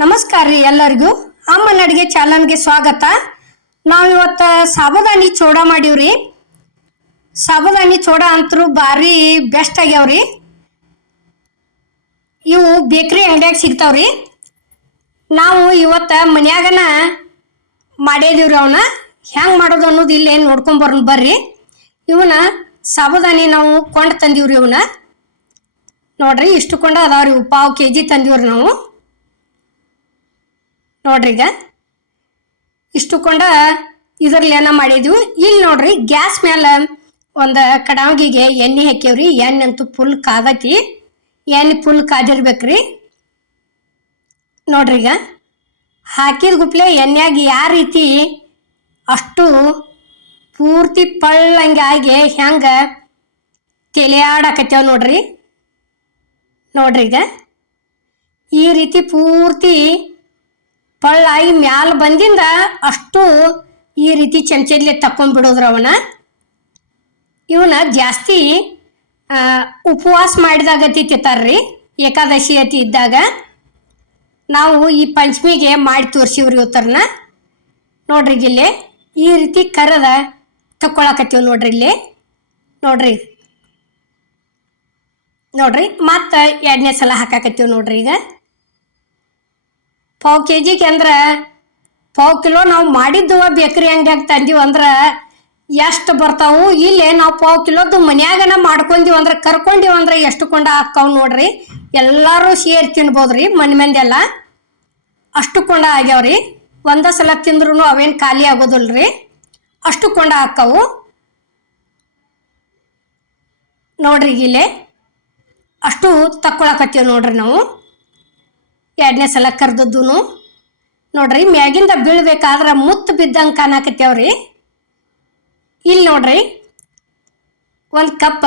ನಮಸ್ಕಾರ ರೀ ಎಲ್ಲರಿಗೂ. ಅಮ್ಮನ ಅಡುಗೆ ಚಾನಲ್ಗೆ ಸ್ವಾಗತ. ನಾವು ಇವತ್ತು ಸಾಬುದಾನಿ ಚೋಡ ಮಾಡೀವ್ರಿ. ಸಾಬುದಾನಿ ಚೋಡ ಅಂತರೂ ಭಾರಿ ಬೆಸ್ಟ್ ಆಗ್ಯಾವ್ರಿ. ಇವು ಬೇಕ್ರಿ ಅಂಗಡಿಯಾಗ ಸಿಗ್ತಾವ್ರಿ. ನಾವು ಇವತ್ತು ಮನ್ಯಾಗನ ಮಾಡಿದೀವ್ರಿ ಅವನ್ನ ಹೆಂಗೆ ಮಾಡೋದು ಅನ್ನೋದು ಇಲ್ಲೇ ನೋಡ್ಕೊಂಬರೋಣ ಬರ್ರಿ. ಇವನ್ನ ಸಾಬುದಾನಿ ನಾವು ಕೊಂಡು ತಂದೀವ್ರಿ ಇವನ್ನ. ನೋಡ್ರಿ ಇಷ್ಟು ಕೊಂಡ ಅದಾವ್ರಿ. ಪಾವು ಕೆ ಜಿ ತಂದೀವ್ರಿ ನಾವು. ನೋಡ್ರಿ ಈಗ. ಇಷ್ಟು ಕೊಂಡ ಇದ್ರಲ್ಲಿ ಏನ ಮಾಡಿದ್ವಿ. ಇಲ್ಲಿ ನೋಡ್ರಿ ಗ್ಯಾಸ್ ಮೇಲೆ ಒಂದು ಕಡಾವಿಗೆ ಎಣ್ಣೆ ಹಾಕ್ಯವ್ರಿ. ಎಣ್ಣೆ ಅಂತೂ ಫುಲ್ ಕಾದತಿ. ಎಣ್ಣೆ ಫುಲ್ ಕಾದಿರ್ಬೇಕ್ರಿ. ನೋಡ್ರಿ ಈಗ. ಹಾಕಿದ ಗುಪ್ಲೆ ಎಣ್ಣೆಯಾಗ ಯಾವ ರೀತಿ ಅಷ್ಟು ಪೂರ್ತಿ ಪಳ್ಳಂಗೆ ಆಗಿ ಹೆಂಗೆ ತಲೆಯಾಡಕತ್ತೇವ ನೋಡ್ರಿ. ನೋಡ್ರಿ ಈಗ. ಈ ರೀತಿ ಪೂರ್ತಿ ಪಳ್ಳಾಗಿ ಮ್ಯಾಲ ಬಂದಿಂದ ಅಷ್ಟು ಈ ರೀತಿ ಚಂಚಲ್ಯ ತಕ್ಕೊಂಡ್ ಬಿಡೋದ್ರ ಅವನ. ಇವನ ಜಾಸ್ತಿ ಉಪವಾಸ ಮಾಡಿದಾಗ ತಿತ್ತಾರ್ರಿ ತಿಂತಾರ್ರಿ ಏಕಾದಶಿ ಅತಿ ಇದ್ದಾಗ. ನಾವು ಈ ಪಂಚಮಿಗೆ ಮಾಡಿ ತೋರಿಸಿವ್ರಿ ಇವತ್ತರ್ನ ನೋಡ್ರಿ ಇಲ್ಲಿ ಈ ರೀತಿ ಕರದ ತಕ್ಕೊಳಕತ್ತೀವಿ ನೋಡ್ರಿ ಇಲ್ಲಿ. ನೋಡ್ರಿ. ನೋಡ್ರಿ, ಮತ್ತೆ ಎರಡನೇ ಸಲ ಹಾಕಾಕತ್ತೀವಿ ನೋಡ್ರಿ ಈಗ. ಪಾವು ಕೆ ಜಿಗೆ ಅಂದ್ರೆ ಪಾವು ಕಿಲೋ ನಾವು ಮಾಡಿದ್ದು ಬೇಕರಿ ಅಂಗಡಿಯಾಗ ತಂದೀವಿ ಅಂದ್ರೆ ಎಷ್ಟು ಬರ್ತಾವು? ಇಲ್ಲಿ ನಾವು ಪಾವು ಕಿಲೋದು ಮನ್ಯಾಗನ ಮಾಡ್ಕೊಂಡೀವಿ ಅಂದ್ರೆ ಕರ್ಕೊಂಡಿವ್ ಅಂದ್ರೆ ಎಷ್ಟು ಕೊಂಡ ಹಾಕಾವ್ ನೋಡ್ರಿ? ಎಲ್ಲರೂ ಸೇರಿ ತಿನ್ಬೋದ್ರಿ ಮನೆ ಮಂದೆಲ್ಲ. ಅಷ್ಟು ಕೊಂಡ ಆಗ್ಯಾವ್ರಿ. ಒಂದ ಸಲ ತಿಂದ್ರು ಅವೇನು ಖಾಲಿ ಆಗೋದಿಲ್ರಿ. ಅಷ್ಟು ಕೊಂಡ ಹಾಕಾವು ನೋಡ್ರಿ ಇಲ್ಲಿ. ಅಷ್ಟು ತಕ್ಕೊಳಕತ್ತೀವಿ ನೋಡ್ರಿ ನಾವು. ಎರಡನೇ ಸಲ ಕರೆದದ್ದು ನೋಡ್ರಿ, ಮ್ಯಾಗಿಂದ ಬೀಳ್ಬೇಕಾದ್ರೆ ಮುತ್ತು ಬಿದ್ದಂಗೆ ಕಾಣಕತ್ತೇವ್ರಿ. ಇಲ್ಲಿ ನೋಡ್ರಿ, ಒಂದು ಕಪ್ಪ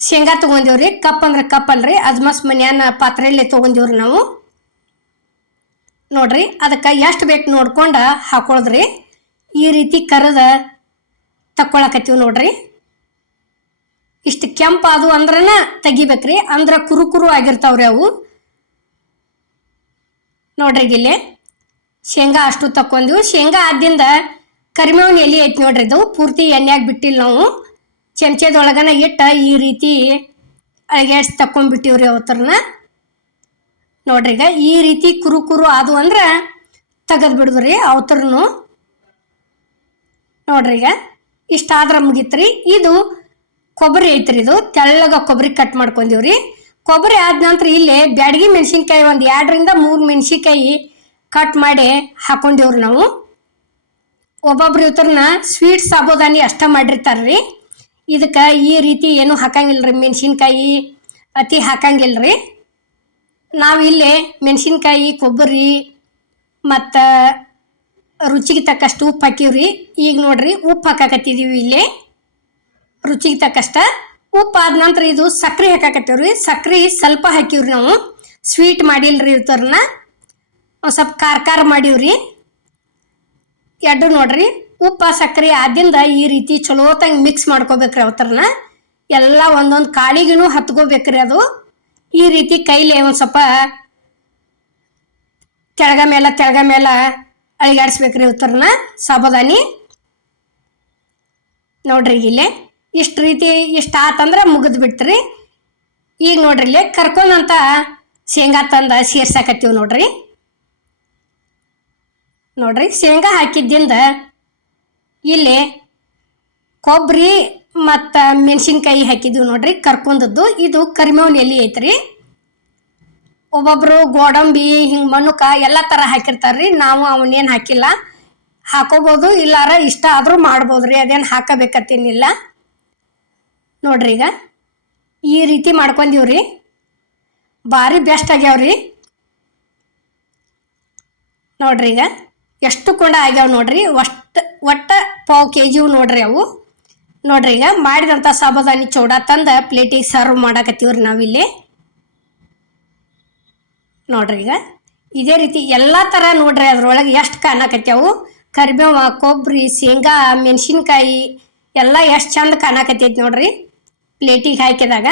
ಶೇಂಗಾ ತೊಗೊಂದೇವ್ರಿ ಕಪ್ ಅಂದ್ರೆ ಕಪ್ ಅಲ್ರಿ ಅಜ್ಮಸ್ ಮನ್ಯಾನ ಪಾತ್ರೆಯಲ್ಲೇ ತೊಗೊಂದೇವ್ರಿ ನಾವು. ನೋಡ್ರಿ, ಅದಕ್ಕೆ ಎಷ್ಟು ಬೇಕು ನೋಡ್ಕೊಂಡು ಹಾಕೊಳ್ದ್ರಿ. ಈ ರೀತಿ ಕರದ ತಕ್ಕೊಳಕತ್ತೀವಿ ನೋಡ್ರಿ. ಇಷ್ಟು ಕೆಂಪು ಅದು ಅಂದ್ರನ ತೆಗಿಬೇಕ್ರಿ, ಅಂದ್ರೆ ಕುರುಕುರು ಕುರು ಆಗಿರ್ತಾವ್ರಿ ಅವು. ನೋಡ್ರಿ ಇಲ್ಲಿ. ಶೇಂಗಾ ಅಷ್ಟು ತಕ್ಕೊಂಡ್ವಿ ಶೇಂಗಾ ಆದ್ದಿಂದ ಕರಿಮೇವಿನ ಎಲೆ ಐತಿ ನೋಡ್ರಿ ಇದು. ಪೂರ್ತಿ ಎಣ್ಣೆಯಾಗಿ ಬಿಟ್ಟಿಲ್ಲ ನಾವು. ಚಮಚದೊಳಗನ ಇಟ್ಟು ಈ ರೀತಿ ಅಳಗ್ಯಾಡ್ಸಿ ತಕೊಂಡ್ಬಿಟ್ಟಿವ್ರಿ ಅವತ್ತರನ. ನೋಡ್ರಿ ಈಗ ಈ ರೀತಿ ಕುರು ಕುರು ಅದು ಅಂದ್ರೆ ತೆಗೆದು ಬಿಡುದ್ರಿ ಅವತರನು ನೋಡ್ರಿ ಈಗ ಇಷ್ಟಾದ್ರೆ ಮುಗೀತ್ರಿ. ಇದು ಕೊಬ್ಬರಿ ಐತ್ರಿ ಇದು. ತೆಳ್ಳಗ ಕೊಬ್ಬರಿ ಕಟ್ ಮಾಡ್ಕೊಂಡಿವ್ರಿ ಕೊಬ್ಬರಿ ಆದ ನಂತರ ಇಲ್ಲಿ ಬ್ಯಾಡಗಿ ಮೆಣಸಿನ್ಕಾಯಿ ಒಂದು ಎರಡರಿಂದ ಮೂರು ಮೆಣಸಿನ್ಕಾಯಿ ಕಟ್ ಮಾಡಿ ಹಾಕೊಂಡಿವ್ರಿ ನಾವು. ಒಬ್ಬೊಬ್ರು ಇವ್ರನ್ನ ಸ್ವೀಟ್ ಸಾಬೋದಾನಿ ಅಷ್ಟ ಮಾಡಿರ್ತಾರ್ರಿ. ಇದಕ್ಕೆ ಈ ರೀತಿ ಏನು ರೀ ಮೆಣಸಿನ್ಕಾಯಿ ಅತಿ ಹಾಕಂಗಿಲ್ರಿ. ನಾವು ಇಲ್ಲಿ ಮೆಣಸಿನ್ಕಾಯಿ, ಕೊಬ್ಬರಿ ಮತ್ತು ರುಚಿಗೆ ತಕ್ಕಷ್ಟು ಉಪ್ಪು ಹಾಕಿವ್ರಿ. ಈಗ ನೋಡ್ರಿ ಉಪ್ಪು ಹಾಕಕತ್ತಿದೀವಿ ಇಲ್ಲಿ. ರುಚಿಗೆ ತಕ್ಕಷ್ಟ ಉಪ್ಪು ಆದ ನಂತರ ಇದು ಸಕ್ರೆ ಹಾಕಾಕತ್ತೇವ್ರಿ. ಸಕ್ಕರೆ ಸ್ವಲ್ಪ ಹಾಕಿವ್ರಿ ನಾವು. ಸ್ವೀಟ್ ಮಾಡಿಲ್ರಿ ಇವ್ರನ್ನ ಒಂದು ಸ್ವಲ್ಪ ಖಾರ ಖಾರ ಮಾಡೀವ್ರಿ. ಎರಡು ನೋಡ್ರಿ. ಉಪ್ಪು ಸಕ್ಕರೆ ಆದಿಂದ ಈ ರೀತಿ ಚಲೋತಂಗೆ ಮಿಕ್ಸ್ ಮಾಡ್ಕೋಬೇಕ್ರಿ ಅವತ್ತರನ್ನ ಎಲ್ಲ ಒಂದೊಂದು ಕಾಳಿಗೂ ಹತ್ಕೋಬೇಕ್ರಿ ಅದು. ಈ ರೀತಿ ಕೈಲಿ ಒಂದು ಸ್ವಲ್ಪ ಕೆಳಗ ಮೇಲೆ ಕೆಳಗ ಮೇಲೆ ಅಳಿಗಾಡಿಸ್ಬೇಕ್ರಿ ಇವತ್ತರನ್ನ ಸಾಬದಾನಿ. ನೋಡ್ರಿ ಇಲ್ಲೇ. ಇಷ್ಟು ರೀತಿ ಇಷ್ಟು ಆತಂದ್ರೆ ಮುಗಿದು ಬಿಡ್ತ್ರಿ ಈಗ ನೋಡ್ರಿ ಇಲ್ಲಿ ಕರ್ಕೊಂಡಂತ ಶೇಂಗಾ ತಂದ ಸೇರ್ಸಾಕತ್ತೀವಿ ನೋಡ್ರಿ. ನೋಡ್ರಿ ಶೇಂಗಾ ಹಾಕಿದ್ದಿಂದ ಇಲ್ಲಿ ಕೊಬ್ಬರಿ ಮತ್ತು ಮೆಣಸಿನ್ಕಾಯಿ ಹಾಕಿದ್ವಿ ನೋಡ್ರಿ ಕರ್ಕೊಂಡದ್ದು. ಇದು ಕರಿಮೇವಿನ ಎಲೆ ಐತ್ರಿ. ಒಬ್ಬೊಬ್ರು ಗೋಡಂಬಿ, ಹಿಂಗೆ ಮಣ್ಣುಕ ಎಲ್ಲ ಥರ ಹಾಕಿರ್ತಾರ್ರಿ. ನಾವು ಅವನ್ನೇನು ಹಾಕಿಲ್ಲ. ಹಾಕೋಬಹುದು ಇಲ್ಲಾರ ಇಷ್ಟ ಆದರೂ ಮಾಡ್ಬೋದ್ರಿ. ಅದೇನು ಹಾಕಬೇಕತ್ತೇನಿಲ್ಲ ನೋಡ್ರಿ ಈಗ. ಈ ರೀತಿ ಮಾಡ್ಕೊಂಡೀವ್ರಿ ಭಾರಿ ಬೆಸ್ಟ್ ಆಗ್ಯಾವ್ರಿ. ನೋಡ್ರಿ ಈಗ. ಎಷ್ಟು ಕೊಂಡ ಆಗ್ಯಾವ ನೋಡ್ರಿ. ಅಷ್ಟು ಒಟ್ಟು ಪಾವು ಕೆ ಜಿವು ನೋಡ್ರಿ ಅವು. ನೋಡ್ರಿ ಈಗ. ಮಾಡಿದಂಥ ಸಾಬದಾನಿ ಚೌಡ ತಂದ ಪ್ಲೇಟಿಗೆ ಸರ್ವ್ ಮಾಡಾಕತ್ತೀವ್ರಿ ನಾವಿಲ್ಲಿ. ನೋಡ್ರಿ ಈಗ. ಇದೇ ರೀತಿ ಎಲ್ಲ ಥರ ನೋಡ್ರಿ ಅದ್ರೊಳಗೆ ಎಷ್ಟು ಕಾಣಕತ್ಯಾವು ಕರಿಬೇವ ಕೊಬ್ಬರಿ ಶೇಂಗಾ, ಮೆಣಸಿನ್ಕಾಯಿ ಎಲ್ಲ ಎಷ್ಟು ಚಂದ ಕಾಣಕತ್ತೈತಿ ನೋಡ್ರಿ. ಪ್ಲೇಟಿಗೆ ಹಾಕಿದಾಗ,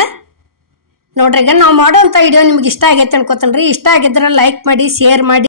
ನೋಡ್ರಿ ಈಗ ನಾವು ಮಾಡೋವಂಥ ವಿಡಿಯೋ ನಿಮ್ಗೆ ಇಷ್ಟ ಆಗೈತೆ ಅನ್ಕೋತೇನೆ ಇಷ್ಟ ಆಗಿದ್ರೆ ಲೈಕ್ ಮಾಡಿ ಶೇರ್ ಮಾಡಿ.